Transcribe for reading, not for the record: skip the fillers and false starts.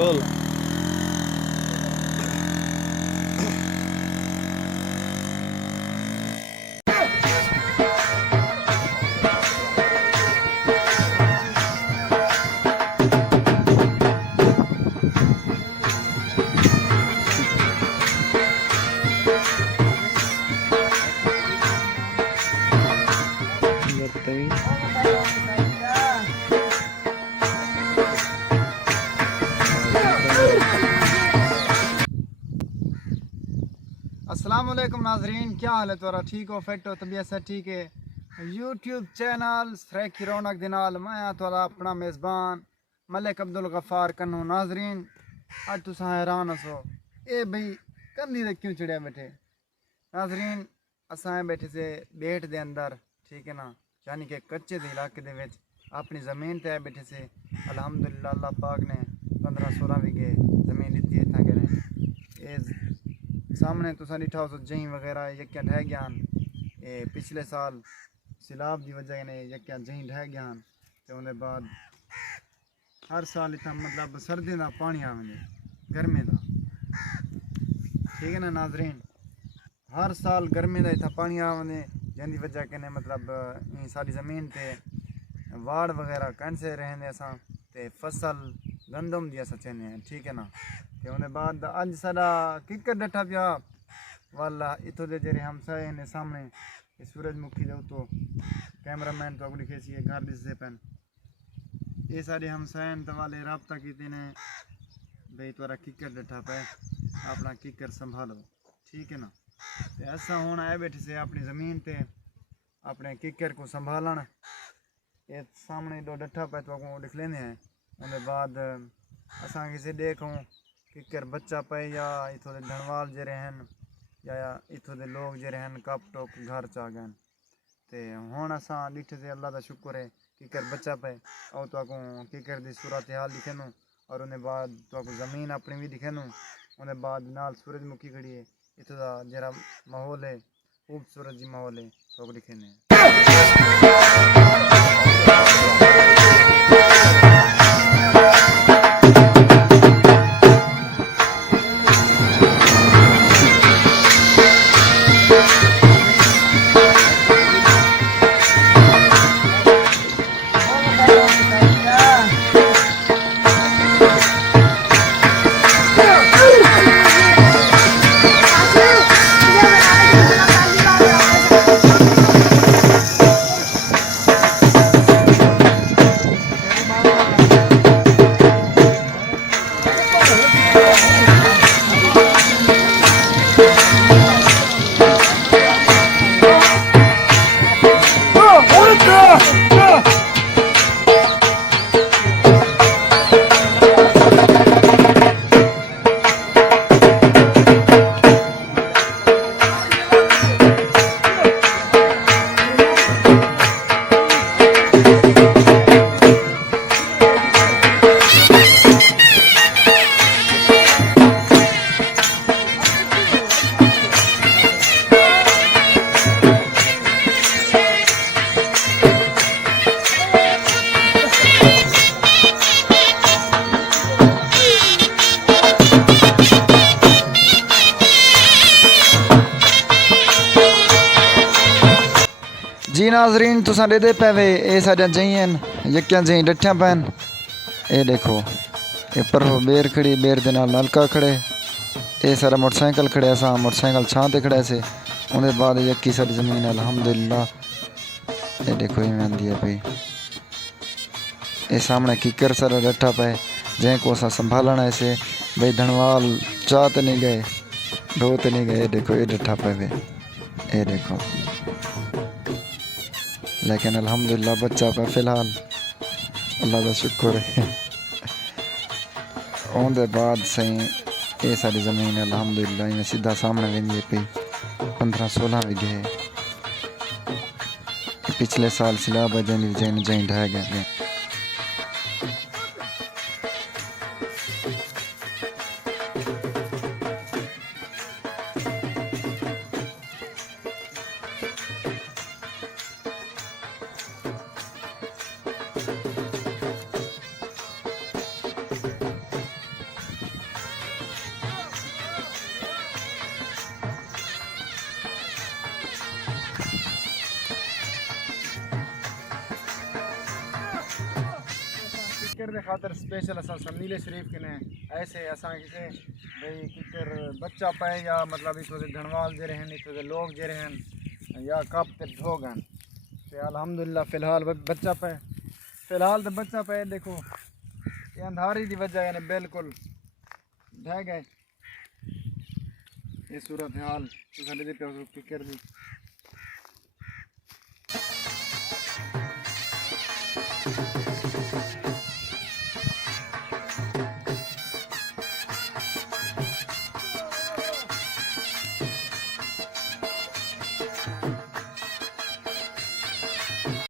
Cool. अस्सलामुअलैकुम नाजरीन, क्या हाल है तुम्हारा? ठीक हो, फिट हो, तबीयत से ठीक है? यूट्यूब चैनल सरेक की रौनक दे नाल मैं तुम्हारा अपना मेज़बान मलिक अब्दुल गफ्फार कन्नू। नाजरीन अज तुस हैरान हसो ए भाई कंधी दे क्यों चढ़िया बैठे? नाजरीन असां बैठे से बेट दे अंदर, ठीक है ना, यानी कि कच्चे दे इलाके दे विच अपनी ज़मीन ते बैठे से। अल्हम्दुलिल्लाह अल्लाह पाक ने 15-16 बीघे ज़मीन दी थी इतना के सामने तुसा डिठा हो जही वगैरह यक्या ढह गया। पिछले साल सिलाब की वजह ने यक्या जही ढह गया। तो उन्हें बाद हर साल इतना मतलब सर्दी का पानी आवे गर्मी का, ठीक है ना नाजरीन, हर साल गर्मी का इतना पानी आवे जिंदी वजह के मतलब साड़ी ज़मीन ते वाड़ वगैरह कैंसे रहने असा ते फसल गंदम दी असा चेने हैं, ठीक है ना। तो उन्हें बाद अज साडा किकर डटा पिया वाला इतों दे जेरे हमसाए ने सामने सूरजमुखी दे उतो कैमरामैन तो अगली खेसी घर दिसदे पैन ये सारे हमसाए तो वाले रबता कीते ने भाई तुरा किकर डटा पे अपना किकर संभालो, ठीक है ना। तो ऐसा होना है बैठे से अपनी ज़मीन ते अपने किकर को संभालन। ये सामने दो डठा पे तो दिख लेने हैं। उन्हें बाद असा किसी देखूँ किकर बच्चा पे या इतों दे धनवाल जे रहन या इतों दे लोग जे रहन कप टोक घर चा गए। ते हुण असा डिठे से अल्लाह का शुक्र है किकर बच्चा पे और तो किकर दी सूरत हाल दिखेनू और उन्हें बाद तो ज़मीन अपनी भी दिखेनू। उन्हें बाद नाल सूरजमुखी खड़ी है इतों का जरा माहौल है खूबसूरत जी माहौल है तो दिखेने। जी नाजरीन तुसा दे पे वे ये साढ़िया जही यक्या जही डठिया पैन ये देखो ये पर बेर खड़ी बेर दे नाल नलका खड़े ये सारा मोटरसाइकिल खड़े असा मोटरसाइकिल छां ते खड़े से। उन्हें बाद यक्की सारी ज़मीन अल्हम्दुलिल्लाह ये देखो ही आंदी है भाई। ये सामने किकर सारा डठा पे जै को असा संभालना ऐसे भाई धनवाल चाह तो नहीं गए ढो तो नहीं गए। देखो ये डठा पे वे ये देखो, लेकिन अल्हम्दुलिल्लाह बच्चा पे फिलहाल अल्लाह का शुक्र है। उनके बाद सही ये सारी ज़मीन अल्हम्दुलिल्लाह में सीधा सामने वेंदी पई 15-16 बीघे पिछले साल सिलाब जंदी जैन जैन ढह गए। दे खातर स्पेशल असा समीले शरीफ के ने ऐसे असा किसे भाई किकर बच्चा पाए या मतलब इस वजह धनवाल जे रहन इस वजह लोग जे रहन या कप ते ढोगन ते अल्हम्दुलिल्लाह फिलहाल बच्चा पाए फिलहाल तो बच्चा पाए देखो ये अंधारी की वजह यानी बिल्कुल ढह गए ये सूरत हाल तुसां दे पे फिक्र दी